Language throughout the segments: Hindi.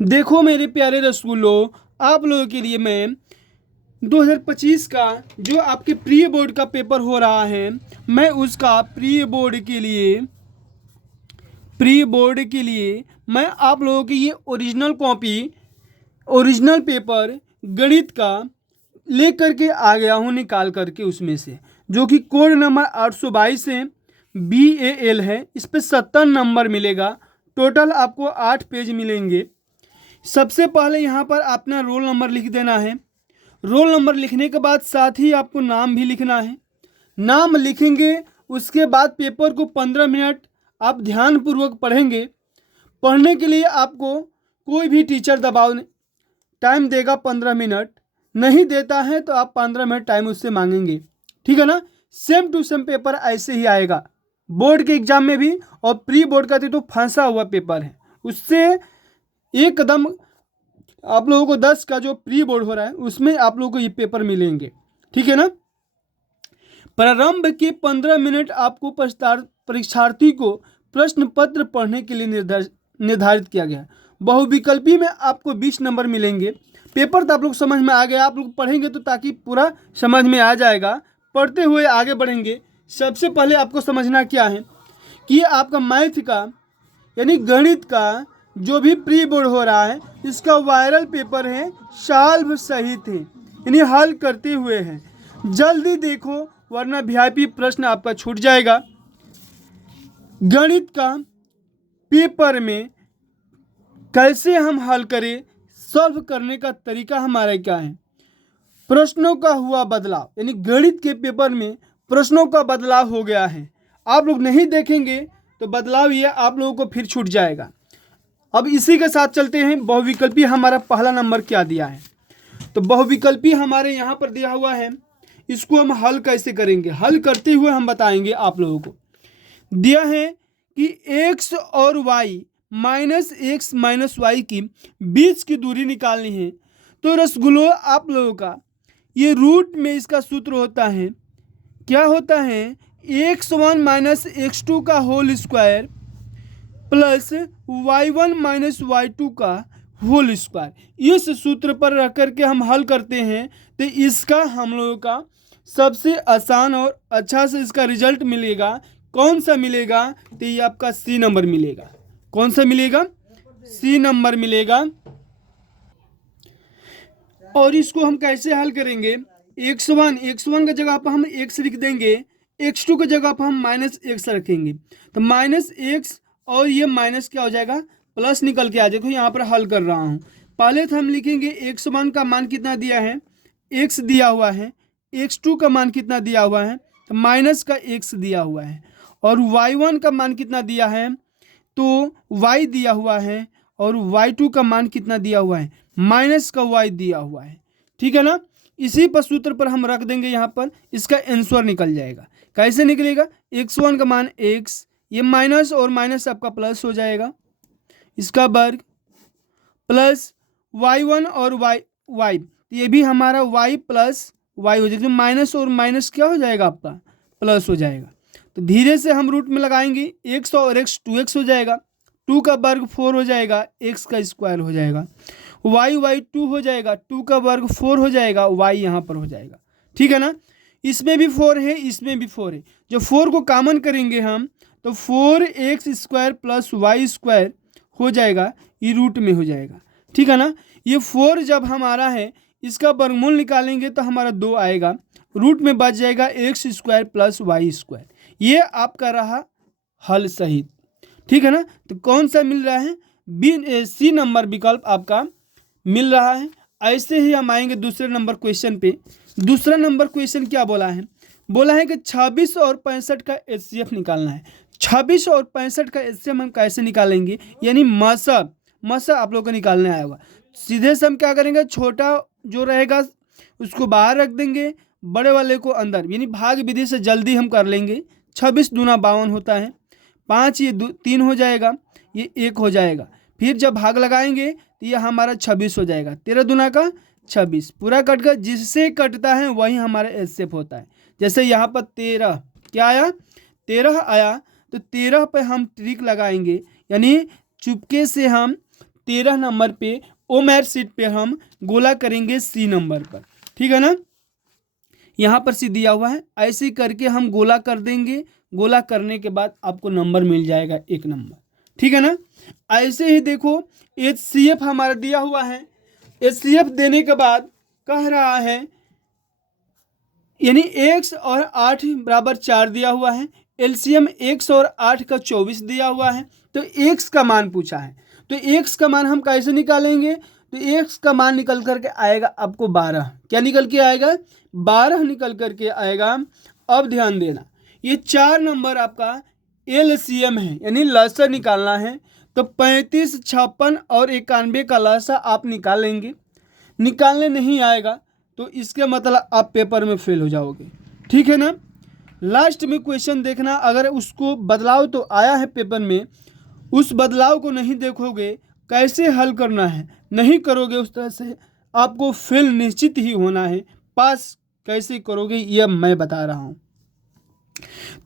देखो मेरे प्यारे रसूलों, आप लोगों के लिए मैं 2025 का जो आपके प्री बोर्ड का पेपर हो रहा है, मैं उसका प्री बोर्ड के लिए मैं आप लोगों की ये ओरिजिनल पेपर गणित का ले करके आ गया हूँ, निकाल करके उसमें से, जो कि कोड नंबर 822 है, BAL है। इस पे 70 नंबर मिलेगा। टोटल आपको 8 पेज मिलेंगे। सबसे पहले यहाँ पर अपना रोल नंबर लिख देना है। रोल नंबर लिखने के बाद साथ ही आपको नाम भी लिखना है। नाम लिखेंगे, उसके बाद पेपर को 15 मिनट आप ध्यानपूर्वक पढ़ेंगे। पढ़ने के लिए आपको कोई भी टीचर टाइम देगा 15 मिनट, नहीं देता है तो आप 15 मिनट टाइम उससे मांगेंगे, ठीक है ना। सेम टू सेम पेपर ऐसे ही आएगा बोर्ड के एग्जाम में भी, और प्री बोर्ड का तो फंसा हुआ पेपर है, उससे एक कदम आप लोगों को 10 का जो प्री बोर्ड हो रहा है उसमें आप लोगों को ये पेपर मिलेंगे, ठीक है ना। प्रारंभ के 15 मिनट आपको परीक्षार्थी को प्रश्न पत्र पढ़ने के लिए निर्धारित किया गया है। बहुविकल्पी में आपको 20 नंबर मिलेंगे। पेपर तो आप लोग समझ में आ गया, आप लोग पढ़ेंगे तो ताकि पूरा समझ में आ जाएगा। पढ़ते हुए आगे बढ़ेंगे। सबसे पहले आपको समझना क्या है कि आपका मैथ का यानी गणित का जो भी प्री बोर्ड हो रहा है, इसका वायरल पेपर है, सॉल्व सहित है, यानी हल करते हुए है। जल्दी देखो वरना वीआईपी प्रश्न आपका छूट जाएगा। गणित का पेपर में कैसे हम हल करें, सॉल्व करने का तरीका हमारा क्या है। प्रश्नों का हुआ बदलाव, यानी गणित के पेपर में प्रश्नों का बदलाव हो गया है। आप लोग नहीं देखेंगे तो बदलाव ये आप लोगों को फिर छूट जाएगा। अब इसी के साथ चलते हैं। बहुविकल्पी हमारा पहला नंबर क्या दिया है, तो बहुविकल्पी हमारे यहाँ पर दिया हुआ है। इसको हम हल कैसे करेंगे, हल करते हुए हम बताएंगे आप लोगों को। दिया है कि x और y minus X minus Y की बीच की दूरी निकालनी है। तो रसगुल्लो आप लोगों का ये रूट में इसका सूत्र होता है, क्या होता है, x1 माइनस x2 का whole square plus y1 minus y2 का होल स्क्वायर। इस सूत्र पर रख करके हम हल करते हैं तो इसका हम लोगों का सबसे आसान और अच्छा से इसका रिजल्ट मिलेगा। कौन सा मिलेगा, तो ये आपका सी नंबर मिलेगा। कौन सा मिलेगा, सी नंबर मिलेगा। और इसको हम कैसे हल करेंगे, x1 का जगह पर हम x लिख देंगे, x2 की जगह पर हम माइनस एक्स रखेंगे, तो माइनस एक्स और ये माइनस क्या हो जाएगा, प्लस निकल के आ जाएगा। यहाँ पर हल कर रहा हूँ। पहले तो हम लिखेंगे x1 का मान कितना दिया है, x दिया हुआ है, x2 का मान कितना दिया हुआ है, तो माइनस का x दिया हुआ है, और y1 का मान कितना दिया है, तो y दिया हुआ है, और y2 का मान कितना दिया हुआ है, माइनस का y दिया हुआ है, ठीक है ना। इसी पर सूत्र पर हम रख देंगे, यहाँ पर इसका आंसर निकल जाएगा। कैसे निकलेगा, x1 का मान x, ये माइनस और माइनस आपका प्लस हो जाएगा, इसका वर्ग, प्लस y1 और y ये भी हमारा y प्लस y हो जाएगा। माइनस और माइनस क्या हो जाएगा, आपका प्लस हो जाएगा। तो धीरे से हम रूट में लगाएंगे, x और x 2x हो जाएगा, 2 का वर्ग 4 हो जाएगा, x का स्क्वायर हो जाएगा, y 2 हो जाएगा, 2 का वर्ग 4 हो जाएगा, y यहाँ पर हो जाएगा, ठीक है ना। इसमें भी 4 है, इसमें भी 4 है, जो 4 को कॉमन करेंगे हम तो 4x square plus Y square हो जाएगा, ये रूट में हो जाएगा, ठीक है ना। ये 4 जब हमारा है, इसका वर्गमूल निकालेंगे तो हमारा 2 आएगा, रूट में बच जाएगा X square plus Y square. ये आपका रहा हल सहित, ठीक है ना। तो कौन सा मिल रहा है, सी नंबर विकल्प आपका मिल रहा है। ऐसे ही हम आएंगे दूसरे नंबर क्वेश्चन पे। दूसरा नंबर क्वेश्चन क्या बोला है, बोला है कि 26 और 65 का एचसीएफ निकालना है। 26 और 65 का एचसीएफ हम कैसे निकालेंगे, यानी मसा आप लोग को निकालने आया होगा। सीधे से हम क्या करेंगे, छोटा जो रहेगा उसको बाहर रख देंगे, बड़े वाले को अंदर, यानी भाग विधि से जल्दी हम कर लेंगे। 26 दूना 52 होता है, 5 ये 3 हो जाएगा, ये 1 हो जाएगा। फिर जब भाग लगाएंगे तो ये हमारा 26 हो जाएगा, 13 दूना का 26, पूरा कट कर, जिससे कटता है वही हमारा एचसीएफ होता है। जैसे यहाँ पर 13 क्या आया, 13 आया, तो 13 पे हम ट्रिक लगाएंगे, यानी चुपके से हम 13 नंबर पे ओमेर सीट पे हम गोला करेंगे सी नंबर पर, ठीक है ना। यहाँ पर सी दिया हुआ है, ऐसे ही करके हम गोला कर देंगे। गोला करने के बाद आपको नंबर मिल जाएगा 1 नंबर, ठीक है ना। ऐसे ही देखो HCF हमारा दिया हुआ है। HCF देने के बाद कह रहा है यानी x और 8 बराबर 4 दिया हुआ है। एलसीएम x और 8 का 24 दिया हुआ है। तो x का मान पूछा है, तो x का मान हम कैसे निकालेंगे? तो x का मान निकल करके आएगा आपको 12। क्या निकल के आएगा? 12 निकल करके आएगा। अब ध्यान देना, ये 4 नंबर आपका एलसीएम है, यानी लसा निकालना है। तो 35, 56 और 91 का लसा आप निकालेंगे। निकालने नहीं आएगा तो इसके मतलब आप पेपर में फेल हो जाओगे, ठीक है ना। लास्ट में क्वेश्चन देखना, अगर उसको बदलाव तो आया है पेपर में, उस बदलाव को नहीं देखोगे, कैसे हल करना है नहीं करोगे उस तरह से, आपको फेल निश्चित ही होना है। पास कैसे करोगे यह मैं बता रहा हूँ।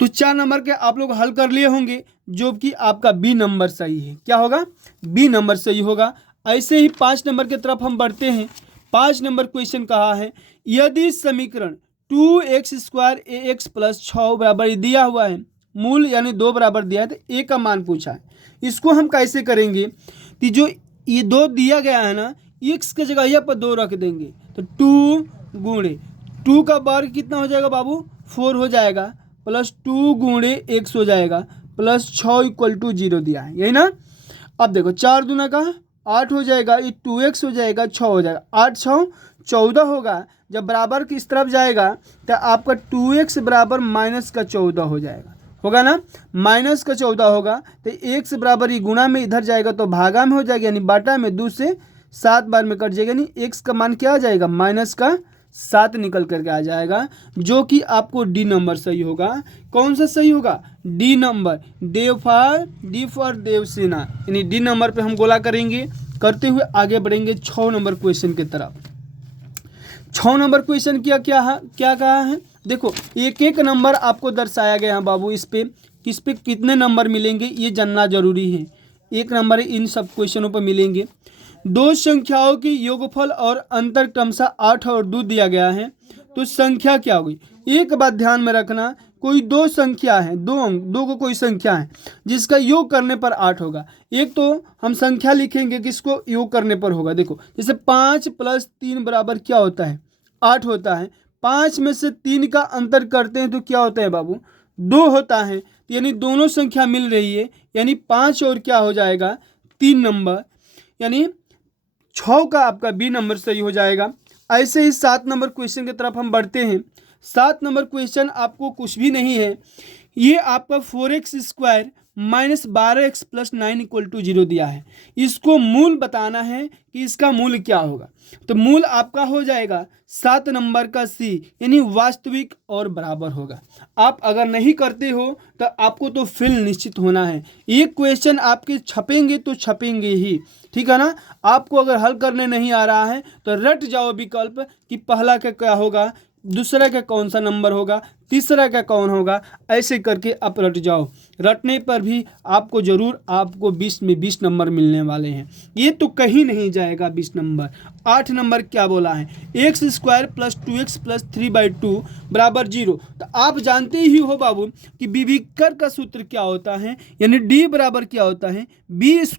तो 4 नंबर के आप लोग हल कर लिए होंगे, जो कि आपका बी नंबर सही है। क्या होगा? बी नंबर सही होगा। ऐसे ही 5 नंबर की तरफ हम बढ़ते हैं। 5 नंबर क्वेश्चन कहा है, यदि समीकरण 2x² ax + 6 बराबर दिया हुआ है, मूल यानी 2 बराबर दिया है, तो a का मान पूछा है। इसको हम कैसे करेंगे कि जो ये 2 दिया गया है ना, x की जगह यहाँ पर 2 रख देंगे। तो 2 गुणे 2 का वर्ग कितना हो जाएगा बाबू? 4 हो जाएगा, प्लस 2 गुणे x हो जाएगा, प्लस 6 = 0 दिया है, यही ना। अब देखो 4 दूना का 8 हो जाएगा, ये 2x हो जाएगा, 6 हो जाएगा, 8 6 14 होगा। जब बराबर किस तरफ जाएगा तो आपका 2x बराबर -14 हो जाएगा, होगा ना। -14 होगा तो x बराबर ये गुणा में इधर जाएगा तो भागा में हो जाएगा, यानी बाटा में 2 से 7 बार में कट जाएगा, यानी x का मान क्या आ जाएगा? -7 निकल करके आ जाएगा, जो कि आपको डी नंबर सही होगा। कौन सा सही होगा? D number. D for Devasena, यानी डी नंबर पे हम गोला करेंगे। करते हुए आगे बढ़ेंगे 6 नंबर क्वेश्चन की तरफ। 6 नंबर क्वेश्चन क्या कहा है? देखो एक एक नंबर आपको दर्शाया गया है बाबू। इस पे कितने नंबर मिलेंगे ये जानना जरूरी है। 1 नंबर इन सब क्वेश्चनों पर मिलेंगे। 2 संख्याओं की योगफल और अंतर क्रमशः 8 और 2 दिया गया है, तो संख्या क्या होगी? एक बात ध्यान में रखना, कोई 2 संख्या है, दो को कोई संख्या है जिसका योग करने पर 8 होगा। एक तो हम संख्या लिखेंगे किसको योग करने पर होगा। देखो जैसे 5 + 3 बराबर क्या होता है? 8 होता है। 5 में से 3 का अंतर करते हैं तो क्या होता है बाबू? 2 होता है। यानी दोनों संख्या मिल रही है, यानी 5 और क्या हो जाएगा? 3 नंबर, यानी 6 का आपका बी नंबर सही हो जाएगा। ऐसे ही 7 नंबर क्वेश्चन की तरफ हम बढ़ते हैं। 7 नंबर क्वेश्चन आपको कुछ भी नहीं है, ये आपका 4x² -12x + 9 = 0 दिया है। इसको मूल बताना है कि इसका मूल क्या होगा। तो मूल आपका हो जाएगा 7 नंबर का सी, यानी वास्तविक और बराबर होगा। आप अगर नहीं करते हो तो आपको तो फेल निश्चित होना है। ये क्वेश्चन आपके छपेंगे तो छपेंगे ही, ठीक है ना। आपको अगर हल करने नहीं आ रहा है तो रट जाओ विकल्प कि पहला का क्या होगा, दूसरा का कौन सा नंबर होगा, तीसरा का कौन होगा, ऐसे करके आप रट जाओ। रटने पर भी आपको ज़रूर आपको 20 में 20 नंबर मिलने वाले हैं। ये तो कहीं नहीं जाएगा 20 नंबर। 8 नंबर क्या बोला है? x² + 2x + 3/2 बराबर 0। तो आप जानते ही हो बाबू कि विभिकर का सूत्र क्या होता है, यानी d बराबर क्या होता है? b² -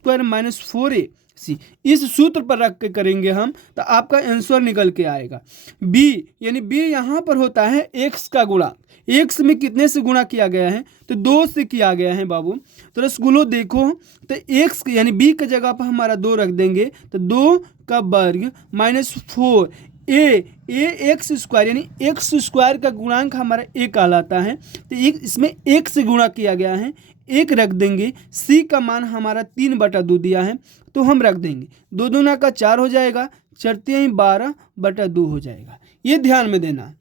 4ac। इस सूत्र पर रख के करेंगे हम तो आपका आंसर निकल के आएगा b, यानी b यहाँ पर होता है x का गुणा। x में कितने से गुणा किया गया है? तो 2 से किया गया है बाबू। तो रसगुल्लो देखो, तो x यानी b की जगह पर हमारा 2 रख देंगे, तो 2 का वर्ग -4 x² यानी x² का गुणांक हमारा a कहलाता है। तो इसमें 1 से गुणा किया गया है, 1 रख देंगे। c का मान हमारा 3/2 दिया है तो हम रख देंगे। 2 दूना का 4 हो जाएगा, 4 × 12/2 हो जाएगा। ये ध्यान में देना।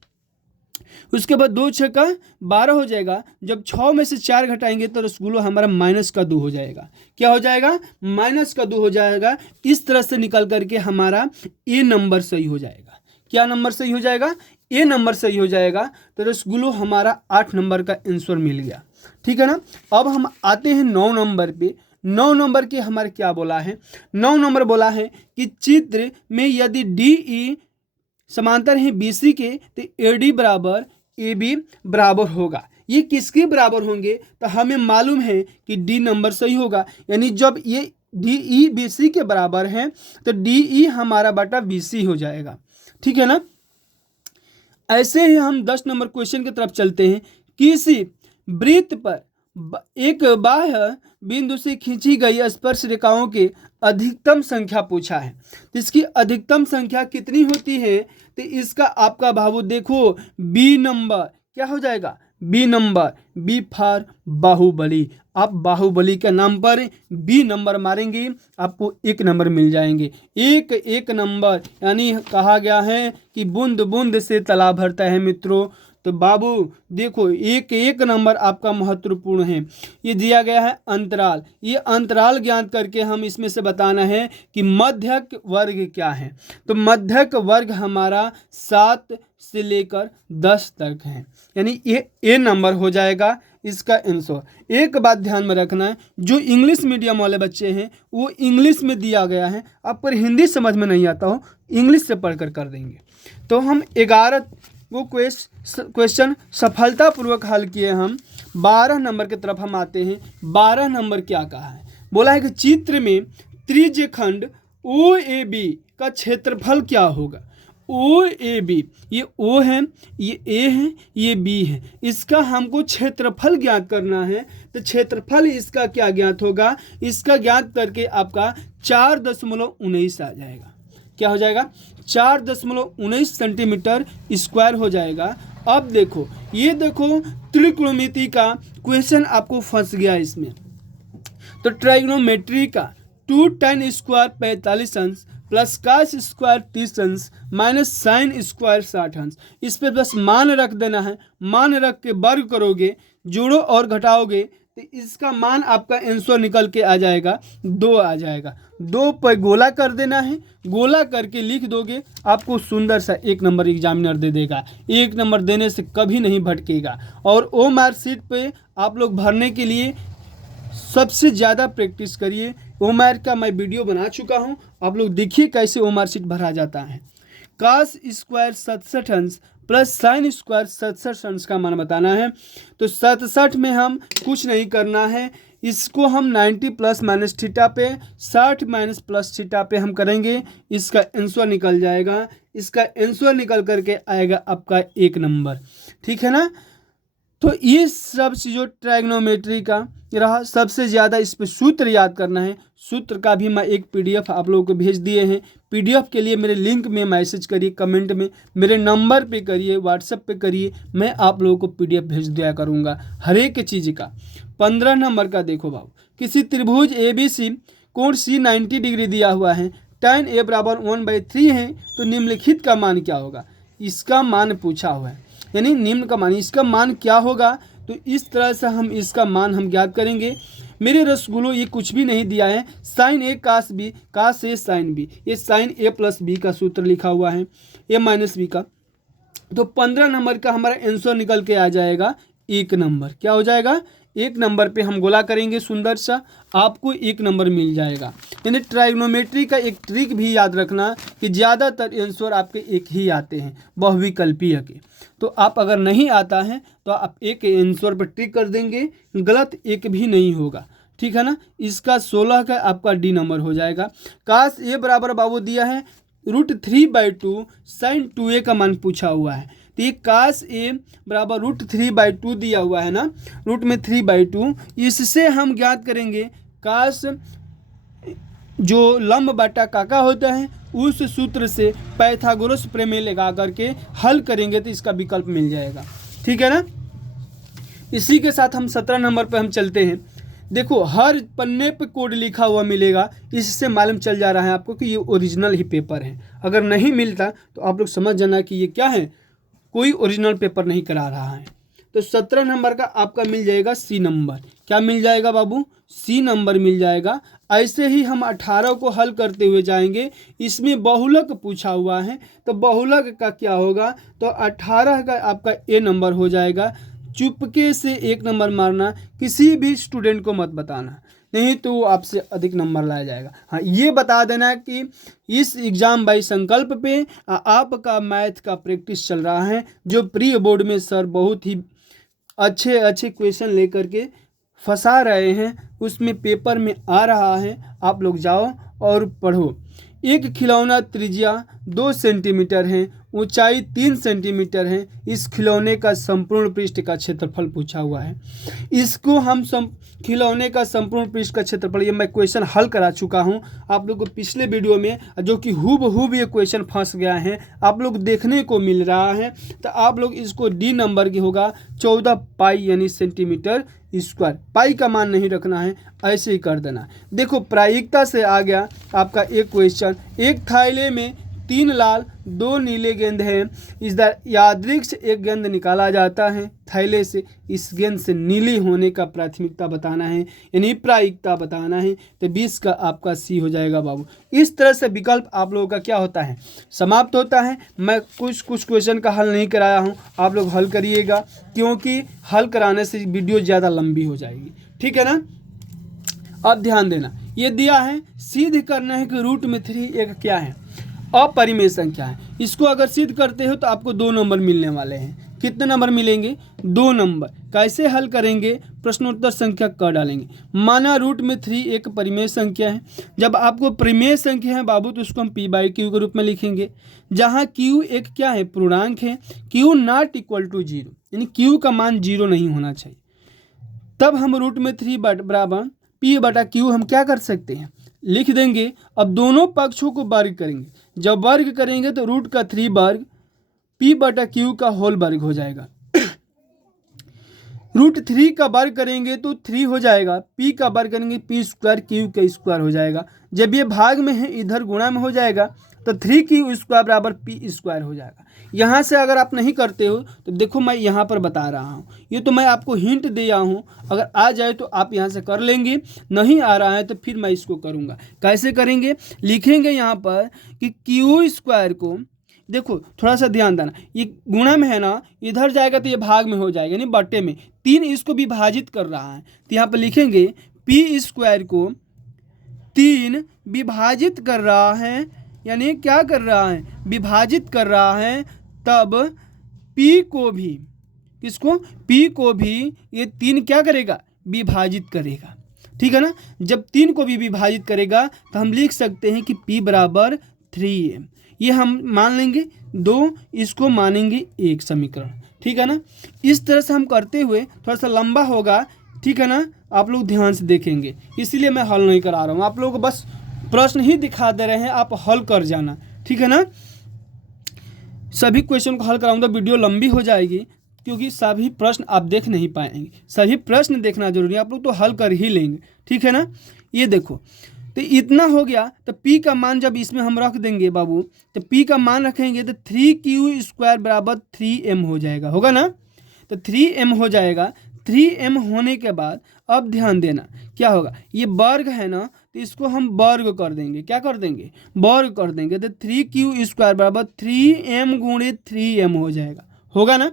उसके बाद 2 × 6 = 12 हो जाएगा। जब 6 में से 4 घटाएंगे तो रसगुल्लो हमारा -2 हो जाएगा। क्या हो जाएगा? -2 हो जाएगा। इस तरह से निकल करके हमारा ए नंबर सही हो जाएगा। क्या नंबर सही हो जाएगा? ए नंबर सही हो जाएगा। तो रसगुल्लो हमारा 8 नंबर का आंसर मिल गया, ठीक है ना। अब हम आते हैं 9 नंबर पे। 9 नंबर के हमारे क्या बोला है, 9 नंबर बोला है कि चित्र में यदि डी ई समांतर है BC के तो AD बराबर AB बराबर होगा। ये किसके बराबर होंगे, तो हमें मालूम है कि डी नंबर सही होगा, यानी जब ये DE BC के बराबर है तो DE हमारा बटा BC हो जाएगा। ठीक है ना। ऐसे ही हम 10 नंबर क्वेश्चन की तरफ चलते हैं। किसी वृत्त पर एक बाह्य बिंदु से खींची गई स्पर्श रेखाओं की अधिकतम संख्या पूछा है। तो इसकी अधिकतम संख्या कितनी होती है, तो इसका आपका बाबू देखो बी नंबर क्या हो जाएगा, B number, B for Baahubali. आप बाहुबली के नाम पर बी नंबर मारेंगे आपको 1 नंबर मिल जाएंगे। एक नंबर, यानी कहा गया है कि बूंद बूंद से तालाब भरता है मित्रों। तो बाबू देखो एक नंबर आपका महत्वपूर्ण है। ये दिया गया है अंतराल, ये अंतराल ज्ञात करके हम इसमें से बताना है कि मध्यक वर्ग क्या है। तो मध्यक वर्ग हमारा 7 से लेकर 10 तक है, यानी ये ए नंबर हो जाएगा इसका आंसर। एक बात ध्यान में रखना है, जो इंग्लिश मीडियम वाले बच्चे हैं वो इंग्लिश में दिया गया है, आप पर हिंदी समझ में नहीं आता हो इंग्लिश से पढ़कर कर देंगे। तो हम 11 वो क्वेश्चन सफलतापूर्वक हल किए। हम 12 नंबर की तरफ हम आते हैं। 12 नंबर क्या कहा है, बोला है कि चित्र में त्रिज्यखंड OAB का क्षेत्रफल क्या होगा। OAB, ये O है, ये A है, ये B है, इसका हमको क्षेत्रफल ज्ञात करना है। तो क्षेत्रफल इसका क्या ज्ञात होगा, इसका ज्ञात करके आपका 4.19 आ जाएगा। क्या हो जाएगा, 4.19 सेंटीमीटर स्क्वायर हो जाएगा। अब देखो ये देखो त्रिकोणमिति का क्वेश्चन आपको फंस गया इसमें। तो ट्राइगोनोमेट्री का 2 tan स्क्वायर 45 अंश प्लस cos स्क्वायर 30 अंश माइनस साइन स्क्वायर 60 अंश, इस पे बस मान रख देना है। मान रख के वर्ग करोगे, जोड़ो और घटाओगे तो इसका मान आपका आंसर निकल के आ जाएगा 2 आ जाएगा। 2 पर गोला कर देना है, गोला करके लिख दोगे, आपको सुंदर सा 1 नंबर एग्जामिनर दे देगा। 1 नंबर देने से कभी नहीं भटकेगा। और ओ मार्कशीट पे आप लोग भरने के लिए सबसे ज़्यादा प्रैक्टिस करिए। ओ मार्क का मैं वीडियो बना चुका हूँ, आप लोग देखिए कैसे ओ मार्कशीट भरा जाता है। cos स्क्वायर 67 अंश प्लस साइन स्क्वायर 67 अंश का मान बताना है। तो 67 में हम कुछ नहीं करना है, इसको हम 90 प्लस माइनस थीटा पे 60 माइनस प्लस थीटा पे हम करेंगे, इसका आंसर निकल जाएगा। इसका आंसर निकल करके आएगा आपका 1 नंबर। ठीक है ना। तो ये सब चीज़ों ट्राइगोनोमेट्री का रहा। सबसे ज़्यादा इस पर सूत्र याद करना है। सूत्र का भी मैं एक PDF आप लोगों को भेज दिए हैं। PDF के लिए मेरे लिंक में मैसेज करिए, कमेंट में मेरे नंबर पे करिए, व्हाट्सएप पे करिए, मैं आप लोगों को PDF भेज दिया करूँगा हर एक चीज़ का। 15 नंबर का देखो बाबू, किसी त्रिभुज ABC कोण C 90 डिग्री दिया हुआ है, tan A बराबर 1/3 है, तो निम्नलिखित का मान क्या होगा। इसका मान पूछा हुआ है, यानी निम्न का मान, इसका मान क्या होगा। तो इस तरह से हम इसका मान हम ज्ञात करेंगे। मेरे रसगुल्लो ये कुछ भी नहीं दिया है, sine A cos B cos A sin B, ये साइन A प्लस B का सूत्र लिखा हुआ है, A माइनस B का। तो 15 नंबर का हमारा आंसर निकल के आ जाएगा 1 नंबर। क्या हो जाएगा, 1 नंबर पे हम गोला करेंगे सुंदर सा, आपको 1 नंबर मिल जाएगा। यानी ट्राइगोनोमेट्री का एक ट्रिक भी याद रखना कि ज़्यादातर आंसर आपके एक ही आते हैं बहुविकल्पीय के। तो आप अगर नहीं आता है तो आप एक आंसर पर टिक कर देंगे, गलत एक भी नहीं होगा। ठीक है ना। इसका 16 का आपका डी नंबर हो जाएगा। cos A बराबर बाबू दिया है √3/2 sin 2A का मान पूछा हुआ है। तो ये cos A बराबर √3/2 दिया हुआ है ना, रूट में 3/2, इससे हम ज्ञात करेंगे cos जो लंब बटा काका होता है, उस सूत्र से पाइथागोरस प्रमेय लगा करके हल करेंगे तो इसका विकल्प मिल जाएगा। ठीक है ना। इसी के साथ हम 17 नंबर पे हम चलते हैं। देखो हर पन्ने पे कोड लिखा हुआ मिलेगा, इससे मालूम चल जा रहा है आपको कि ये ओरिजिनल ही पेपर है। अगर नहीं मिलता तो आप लोग समझ जाना कि ये क्या है, कोई ओरिजिनल पेपर नहीं करा रहा है। तो 17 नंबर का आपका मिल जाएगा C नंबर। क्या मिल जाएगा बाबू, C नंबर मिल जाएगा। ऐसे ही हम 18 को हल करते हुए जाएंगे। इसमें बहुलक पूछा हुआ है, तो बहुलक का क्या होगा, तो 18 का आपका A नंबर हो जाएगा। चुपके से 1 नंबर मारना, किसी भी स्टूडेंट को मत बताना, नहीं तो आपसे अधिक नंबर लाया जाएगा। हाँ, ये बता देना कि इस एग्जाम बाई संकल्प पे आपका मैथ का प्रैक्टिस चल रहा है, जो प्री बोर्ड में सर बहुत ही अच्छे अच्छे क्वेश्चन लेकर के फंसा रहे हैं, उसमें पेपर में आ रहा है। आप लोग जाओ और पढ़ो। एक खिलौना त्रिज्या 2 सेंटीमीटर है, ऊंचाई 3 सेंटीमीटर है। इस खिलौने का संपूर्ण पृष्ठ का क्षेत्रफल पूछा हुआ है। इसको हम खिलौने का संपूर्ण पृष्ठ का क्षेत्रफल, ये मैं क्वेश्चन हल करा चुका हूँ आप लोग को पिछले वीडियो में, जो कि हूबहू ये क्वेश्चन फंस गया है, आप लोग देखने को मिल रहा है। तो आप लोग इसको डी नंबर की होगा 14 पाई यानी सेंटीमीटर स्क्वायर। पाई का मान नहीं रखना है, ऐसे ही कर देना। देखो प्रायिकता से आ गया आपका एक क्वेश्चन। एक थैले में 3 लाल 2 नीले गेंद हैं। इस यादृच्छिक एक गेंद निकाला जाता है थैले से। इस गेंद से नीली होने का प्राथमिकता बताना है, यानी प्रायिकता बताना है। तो 20 का आपका सी हो जाएगा बाबू। इस तरह से विकल्प आप लोगों का क्या होता है, समाप्त होता है। मैं कुछ क्वेश्चन का हल नहीं कराया हूँ, आप लोग हल करिएगा, क्योंकि हल कराने से वीडियो ज़्यादा लंबी हो जाएगी। ठीक है ना। अब ध्यान देना, ये दिया है सिद्ध करना है कि रूट में 3 एक क्या है, अपरिमेय संख्या है। इसको अगर सिद्ध करते हो तो आपको 2 नंबर मिलने वाले हैं। कितने नंबर मिलेंगे, 2 नंबर। कैसे हल करेंगे, प्रश्नोत्तर संख्या क डालेंगे। माना रूट में 3 एक परिमेय संख्या है। जब आपको परिमेय संख्या है बाबू तो उसको हम p/q के रूप में लिखेंगे, जहाँ q एक क्या है, पूर्णांक है। q नॉट इक्वल टू 0, यानी q का मान 0 नहीं होना चाहिए। तब हम रूट में 3 बराबर p/q हम क्या कर सकते हैं, लिख देंगे। अब दोनों पक्षों को वर्ग करेंगे। जब वर्ग करेंगे तो रूट का 3 वर्ग p/q का होल वर्ग हो जाएगा। रूट 3 का वर्ग करेंगे तो 3 हो जाएगा, p का वर्ग करेंगे p स्क्वायर q का स्क्वायर हो जाएगा। जब ये भाग में है इधर गुणा में हो जाएगा तो 3q स्क्वायर बराबर p स्क्वायर हो जाएगा। यहाँ से अगर आप नहीं करते हो तो देखो मैं यहाँ पर बता रहा हूँ, ये तो मैं आपको हिंट दिया हूँ। अगर आ जाए तो आप यहाँ से कर लेंगे, नहीं आ रहा है तो फिर मैं इसको करूँगा। कैसे करेंगे, लिखेंगे यहाँ पर कि q स्क्वायर को, देखो थोड़ा सा ध्यान देना, ये गुणा में है ना, इधर जाएगा तो ये भाग में हो जाएगा, यानी बट्टे में 3 इसको विभाजित कर रहा है। तो यहाँ पर लिखेंगे p स्क्वायर को 3 विभाजित कर रहा है, यानी क्या कर रहा है, विभाजित कर रहा है। तब p को भी, किसको, p को भी ये 3 क्या करेगा, विभाजित करेगा। ठीक है ना। जब 3 को भी विभाजित करेगा तो हम लिख सकते हैं कि p बराबर 3 है। ये हम मान लेंगे 2, इसको मानेंगे 1 समीकरण। ठीक है ना। इस तरह से हम करते हुए थोड़ा सा लंबा होगा, ठीक है ना, आप लोग ध्यान से देखेंगे, इसीलिए मैं हल नहीं करा रहा हूँ। आप लोग को बस प्रश्न ही दिखा दे रहे हैं, आप हल कर जाना। ठीक है ना। सभी क्वेश्चन को हल कराऊंगा, वीडियो लंबी हो जाएगी, क्योंकि सभी प्रश्न आप देख नहीं पाएंगे। सभी प्रश्न देखना जरूरी है, आप लोग तो हल कर ही लेंगे। ठीक है ना। ये देखो, तो इतना हो गया। तो p का मान जब इसमें हम रख देंगे बाबू, तो p का मान रखेंगे तो 3q स्क्वायर बराबर 3m हो जाएगा, होगा ना। तो 3m हो जाएगा। 3m होने के बाद अब ध्यान देना क्या होगा, ये वर्ग है ना, तो इसको हम वर्ग कर देंगे। क्या कर देंगे, वर्ग कर देंगे। तो 3q स्क्वायर बराबर 3m गुणे 3m हो जाएगा, होगा ना।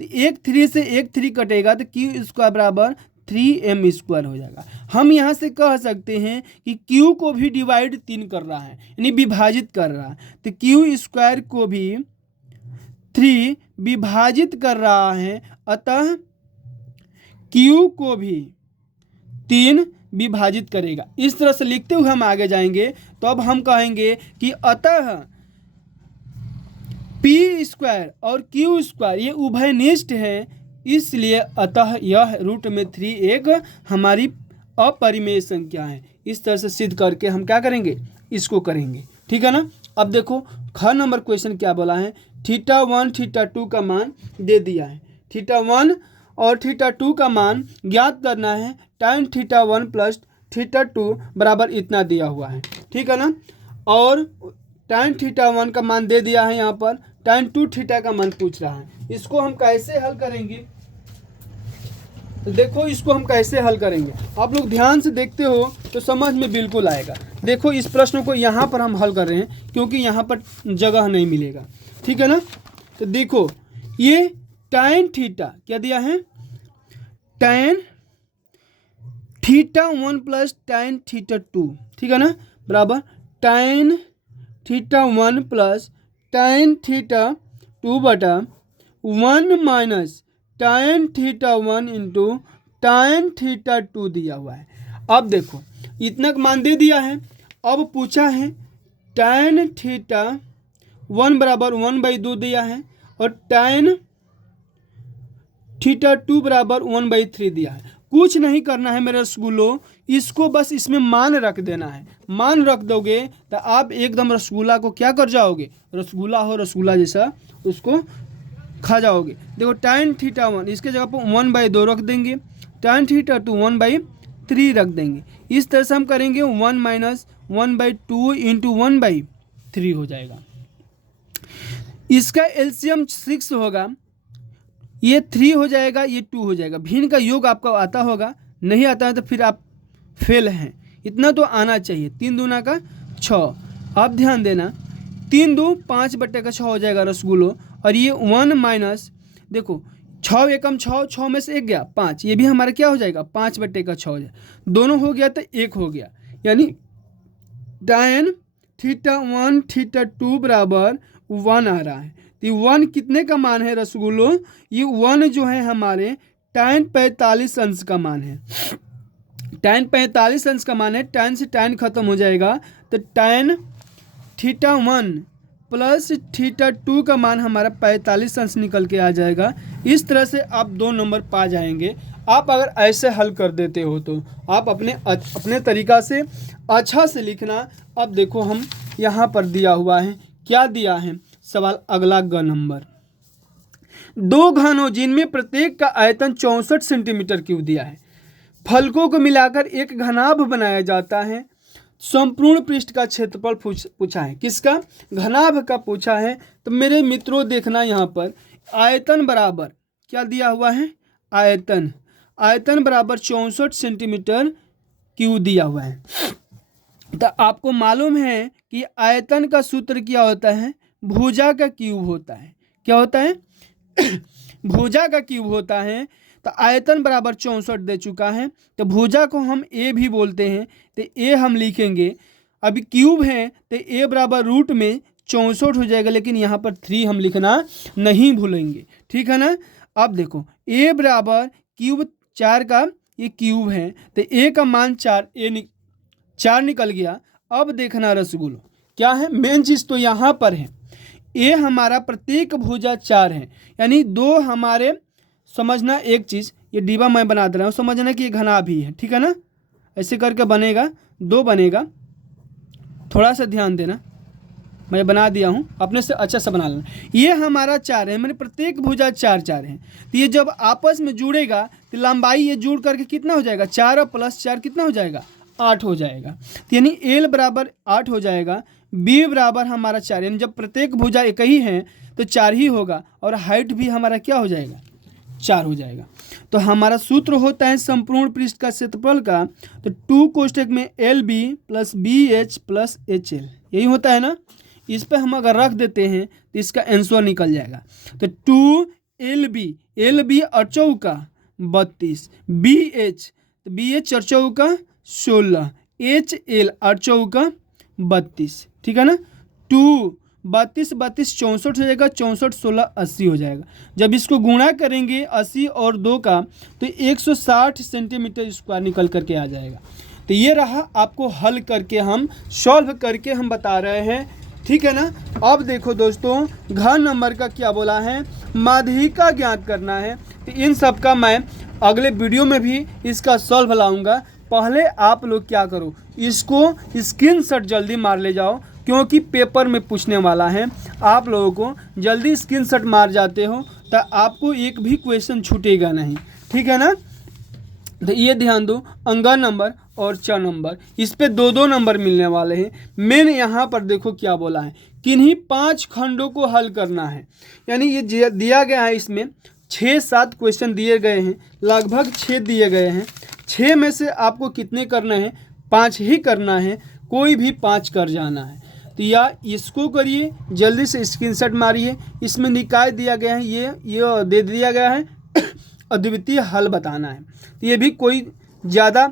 तो एक 3 से एक 3 कटेगा तो q स्क्वायर बराबर 3m स्क्वायर हो जाएगा। हम यहाँ से कह सकते हैं कि q को भी डिवाइड 3 कर रहा है, यानी विभाजित कर रहा है। तो q स्क्वायर को भी 3 विभाजित कर रहा है, अतः q को भी 3 विभाजित करेगा। इस तरह से लिखते हुए हम आगे जाएंगे। तो अब हम कहेंगे कि अतः p स्क्वायर और q स्क्वायर ये उभयनिष्ठ है, इसलिए अतः यह रूट में 3 एक हमारी अपरिमेय संख्या है। इस तरह से सिद्ध करके हम क्या करेंगे, इसको करेंगे। ठीक है ना। अब देखो ख नंबर क्वेश्चन क्या बोला है, θ1 θ2 का मान दे दिया है। θ1 और θ2 का मान ज्ञात करना है। tan θ1 प्लस θ2 बराबर इतना दिया हुआ है। ठीक है ना। और tan θ1 का मान दे दिया है, यहाँ पर tan 2 θ का मान पूछ रहा है। इसको हम कैसे हल करेंगे, तो देखो इसको हम कैसे हल करेंगे, आप लोग ध्यान से देखते हो तो समझ में बिल्कुल आएगा। देखो इस प्रश्न को यहाँ पर हम हल कर रहे हैं, क्योंकि यहाँ पर जगह नहीं मिलेगा। ठीक है ना। तो देखो ये tan θ क्या दिया है, tan θ1 प्लस tan θ2, ठीक है ना, बराबर tan θ1 प्लस tan θ2 बटा 1 माइनस tan θ1 इंटू tan θ2 दिया हुआ है। अब देखो इतना मान दे दिया है, अब पूछा है tan θ1 बराबर 1/2 दिया है और tan θ2 बराबर 1/3 दिया है। कुछ नहीं करना है मेरे रसगुल्लो, इसको बस इसमें मान रख देना है। मान रख दोगे तो आप एकदम रसगुल्ला को क्या कर जाओगे, रसगुल्ला हो रसगुल्ला जैसा उसको खा जाओगे। देखो tan θ1 इसके जगह पर 1/2 रख देंगे, tan θ2 1/3 रख देंगे। इस तरह से हम करेंगे 1 माइनस 1/2 इंटू 1/3 हो जाएगा। इसका एलसीएम 6 होगा, ये 3 हो जाएगा, ये 2 हो जाएगा। भिन्न का योग आपको आता होगा, नहीं आता है तो फिर आप फेल हैं। इतना तो आना चाहिए। 3 दूना का 6। आप ध्यान देना 3 2 5/6 हो जाएगा रसगुल्लो। और ये 1 माइनस देखो 6 एकम 6, 6 में से 1 गया 5, ये भी हमारा क्या हो जाएगा 5/6 हो जाएगा। दोनों हो गया तो 1 हो गया, यानी tan θ1 θ2 बराबर 1 आ रहा है। तो 1 कितने का मान है रसगुल्लो, ये 1 जो है हमारे tan 45 अंश का मान है। tan 45 अंश का मान है, tan से tan खत्म हो जाएगा तो tan θ1 प्लस θ2 का मान हमारा 45 अंश निकल के आ जाएगा। इस तरह से आप 2 नंबर पा जाएंगे। आप अगर ऐसे हल कर देते हो तो आप अपने तरीक़ा से अच्छा से लिखना। अब देखो हम यहाँ पर दिया हुआ है, क्या दिया है सवाल अगला ग नंबर। 2 घनों जिनमें प्रत्येक का आयतन 64 सेंटीमीटर क्यूब दिया है, फलकों को मिलाकर एक घनाभ बनाया जाता है। संपूर्ण पृष्ठ का क्षेत्रफल पूछा है, किसका, घनाभ का पूछा है। तो मेरे मित्रों देखना यहाँ पर आयतन बराबर क्या दिया हुआ है, आयतन बराबर 64 सेंटीमीटर क्यूब दिया हुआ है। तो आपको मालूम है कि आयतन का सूत्र क्या होता है, भुजा का क्यूब होता है। क्या होता है भुजा का क्यूब होता है। तो आयतन बराबर 64 दे चुका है, तो भुजा को हम ए भी बोलते हैं, तो ए हम लिखेंगे। अभी क्यूब है तो ए बराबर रूट में 64 हो जाएगा, लेकिन यहाँ पर 3 हम लिखना नहीं भूलेंगे, ठीक है ना। अब देखो ए बराबर क्यूब 4 का ये क्यूब है, तो ए का मान 4 निकल गया। अब देखना रसगुल्लो क्या है, मेन चीज़ तो यहाँ पर है। ए हमारा प्रत्येक भुजा 4 है, यानी 2 हमारे, समझना एक चीज़, ये डिब्बा मैं बना दे रहा हूँ, समझना कि ये घना भी है, ठीक है ना। ऐसे करके बनेगा, 2 बनेगा, थोड़ा सा ध्यान देना, मैं बना दिया हूँ, अपने से अच्छा से बना लेना। ये हमारा 4 है, मैंने प्रत्येक भुजा 4 है। तो ये जब आपस में जुड़ेगा तो लंबाई ये जुड़ करके कितना हो जाएगा, 4 और प्लस 4 कितना हो जाएगा, 8 हो जाएगा। तो यानी एल बराबर 8 हो जाएगा, बी बराबर हमारा 4, यानी जब प्रत्येक भुजा एक ही है तो 4 ही होगा, और हाइट भी हमारा क्या हो जाएगा, 4 हो जाएगा। तो हमारा सूत्र होता है संपूर्ण पृष्ठ का क्षेत्रफल का, तो 2 कोष्ठक में L B plus B H plus H L, यही होता है ना। इस पर हम अगर रख देते हैं तो इसका आंसर निकल जाएगा। तो 2 एल बी अचौका 32, बी एच अचौका 16, एच एल अचौका 32, ठीक है ना। 2 32 64 हो जाएगा, 64 16 80 हो जाएगा। जब इसको गुणा करेंगे 80 और 2 का तो 160 सेंटीमीटर स्क्वायर निकल करके आ जाएगा। तो ये रहा, आपको हल करके हम सॉल्व करके हम बता रहे हैं, ठीक है ना। अब देखो दोस्तों घन नंबर का क्या बोला है, माध्यिका ज्ञात करना है। तो इन सब का मैं अगले वीडियो में भी इसका सॉल्व लाऊंगा। पहले आप लोग क्या करो, इसको स्क्रीनशॉट जल्दी मार ले जाओ, क्योंकि पेपर में पूछने वाला है। आप लोगों को जल्दी स्क्रीनशॉट मार जाते हो तो आपको एक भी क्वेश्चन छूटेगा नहीं, ठीक है ना। तो ये ध्यान दो, अंगा नंबर और च नंबर, इस पे 2-2 नंबर मिलने वाले हैं। मैंने यहाँ पर देखो क्या बोला है, किन्हीं 5 खंडों को हल करना है। यानी ये दिया गया है, इसमें 6-7 क्वेश्चन दिए गए हैं, लगभग 6 दिए गए हैं। 6 में से आपको कितने करने हैं, 5 ही करना है, कोई भी 5 कर जाना है। तो या इसको करिए, जल्दी से स्क्रीनशॉट मारिए। इसमें निकाय दिया गया है, ये दे दिया गया है, अद्वितीय हल बताना है। तो ये भी कोई ज़्यादा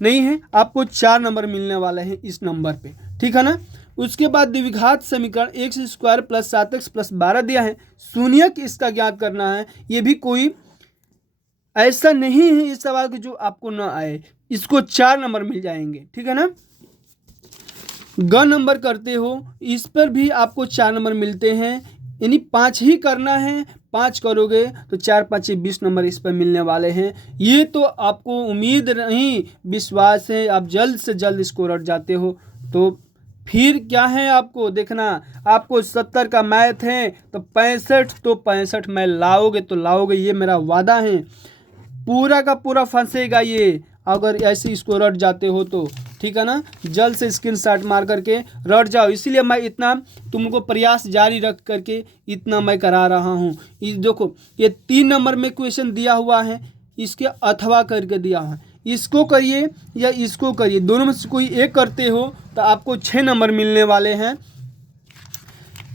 नहीं है, आपको 4 नंबर मिलने वाले हैं इस नंबर पे, ठीक है ना। उसके बाद द्विघात समीकरण x square plus 7x plus 12 दिया है, शून्यक इसका ज्ञात करना है। ये भी कोई ऐसा नहीं है इस सवाल के जो आपको ना आए, इसको 4 नंबर मिल जाएंगे, ठीक है ना। ग नंबर करते हो, इस पर भी आपको 4 नंबर मिलते हैं, यानी 5 ही करना है, 5 करोगे तो 4 5 20 नंबर इस पर मिलने वाले हैं। ये तो आपको उम्मीद नहीं, विश्वास है, आप जल्द से जल्द इसको रट जाते हो। तो फिर क्या है आपको देखना, आपको 70 का मैथ है तो 65 में लाओगे तो लाओगे, ये मेरा वादा है। पूरा का पूरा फंसेगा ये अगर ऐसे इसको रट जाते हो तो, ठीक है ना। जल्द से स्क्रीनशॉट मार करके रट जाओ, इसीलिए मैं इतना तुमको प्रयास जारी रख करके इतना मैं करा रहा हूँ। देखो ये 3 नंबर में क्वेश्चन दिया हुआ है, इसके अथवा करके दिया है, इसको करिए या इसको करिए, दोनों में से कोई एक करते हो तो आपको 6 नंबर मिलने वाले हैं।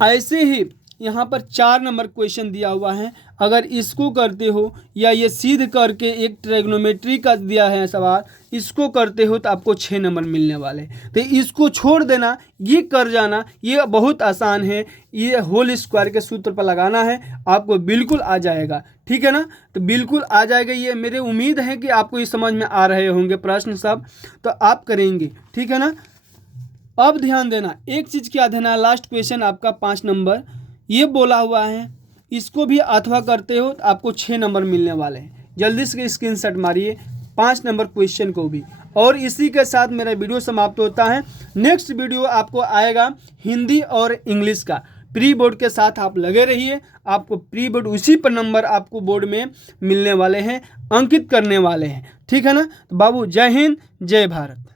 ऐसे ही यहाँ पर 4 नंबर क्वेश्चन दिया हुआ है, अगर इसको करते हो या ये सिद्ध करके एक ट्रिग्नोमेट्री का दिया है सवाल, इसको करते हो तो आपको 6 नंबर मिलने वाले। तो इसको छोड़ देना, ये कर जाना, ये बहुत आसान है, ये होल स्क्वायर के सूत्र पर लगाना है, आपको बिल्कुल आ जाएगा, ठीक है ना। तो बिल्कुल आ जाएगा, ये मेरे उम्मीद है कि आपको ये समझ में आ रहे होंगे प्रश्न सब, तो आप करेंगे, ठीक है ना। अब ध्यान देना, एक चीज़ क्या देना, लास्ट क्वेश्चन आपका 5 नंबर ये बोला हुआ है, इसको भी अथवा करते हो तो आपको 6 नंबर मिलने वाले हैं। जल्दी से स्क्रीनशॉट मारिए 5 नंबर क्वेश्चन को भी। और इसी के साथ मेरा वीडियो समाप्त होता है। नेक्स्ट वीडियो आपको आएगा हिंदी और इंग्लिश का, प्री बोर्ड के साथ आप लगे रहिए, आपको प्री बोर्ड उसी पर नंबर आपको बोर्ड में मिलने वाले हैं, अंकित करने वाले हैं, ठीक है ना। तो बाबू जय हिंद जय भारत।